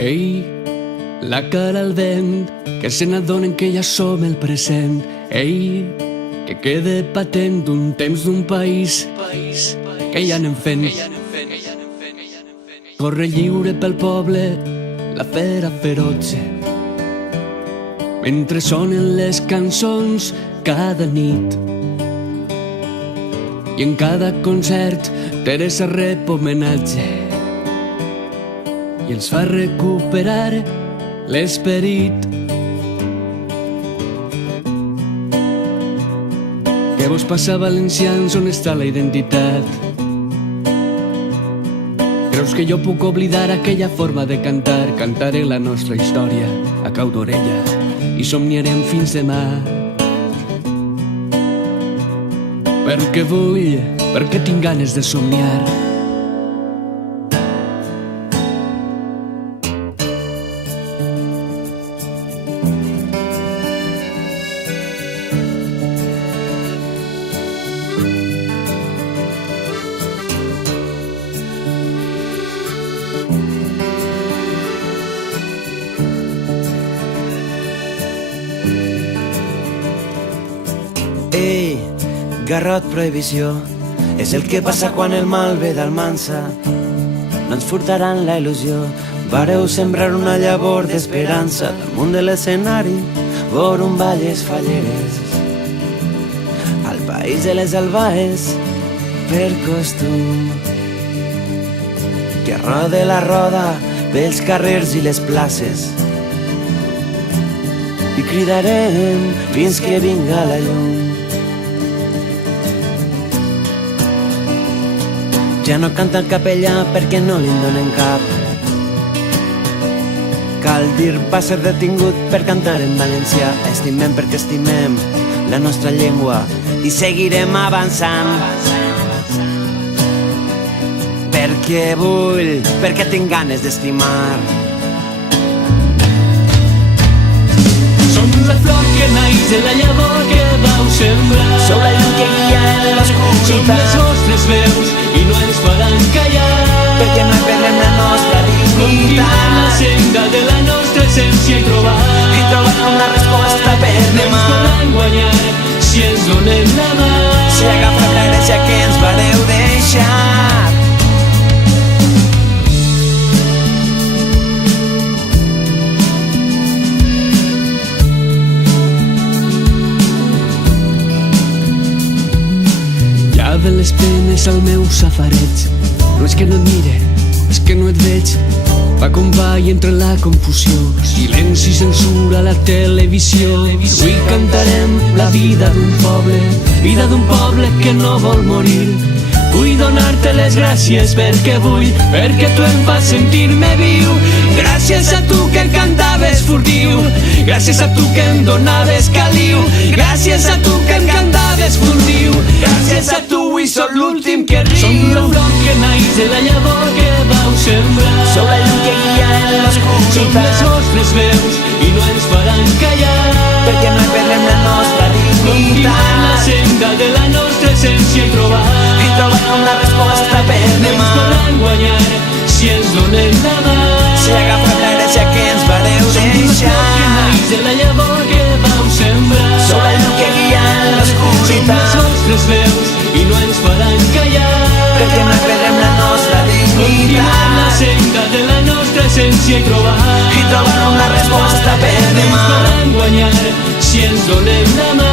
Ei, la cara al vent, que se n'adonen que ja som el present. Ei, que quede patent un temps d'un país que ja anem fent. Corre lliure pel poble la fera feroce, mentre sonen les cançons cada nit. I en cada concert Teresa rep homenatge i ens fa recuperar l'esperit. Què vos passa, valencians? On està la identitat? Creus que jo puc oblidar aquella forma de cantar? Cantaré la nostra història a cau d'orella i somniarem fins demà. Perquè vull, perquè tinc ganes de somniar. Ei, garrot prohibició, és el que passa quan el mal ve d'Almansa. No ens furtaran la il·lusió, vareu sembrar una llavor d'esperança damunt de l'escenari, vor un valles falleres. Al país de les albaes, per costum, que rode la roda pels carrers i les places, i cridarem fins que vinga la llum. Ja no canta el capellà perquè no li donen cap. Cal dir, va ser detingut per cantar en valencià. Estimem perquè estimem la nostra llengua i seguirem avançant. Perquè vull, perquè tinc ganes d'estimar. Som la flor que naix de la llavor que vau sembrar. Som la llum que guia en l'oscuritat. Som les vostres veus i no ens faran callar. Perquè mai perdrem la nostra Continuem la dignitat senda de la nostra essència i trobar una resposta per no ens demà. podran guanyar si ens donem la mà. Si agafem l'herència que ens vareu deixar. De les penes al meu safareig. No és que no et mire, és que no et veig. Va com va i entre la confusió, silenci i censura a la televisió. Avui cantarem la vida d'un poble que no vol morir. Vull donar-te les gràcies perquè vull, perquè tu em fas sentir-me viu. Gràcies a tu que cantaves furtiu, gràcies a tu que em donaves caliu, gràcies a tu que em cantaves furtiu, gràcies a tu avui sóc l'últim que riu. Som la flor que naix de la llavor que vau sembrar. Som la llum que guia en l'oscuritat. Som les vostres veus i no ens faran callar. Perquè mai perdrem la nostra Continuem la dignitat. senda de la nostra essència i trobar Una resposta per no ens demà. podran guanyar si ens donem la mà. Si agafem l'herència que ens vareu Som la flor que deixar. naix de la llavor que vau sembrar. Som la llum que guia en Som les l'oscuritat. vostres veus i no ens faran callar. Perquè mai perdrem la nostra Continuem la dignitat. senda de la nostra essència i trobar Una resposta per no ens demà. podran guanyar si ens donem la mà.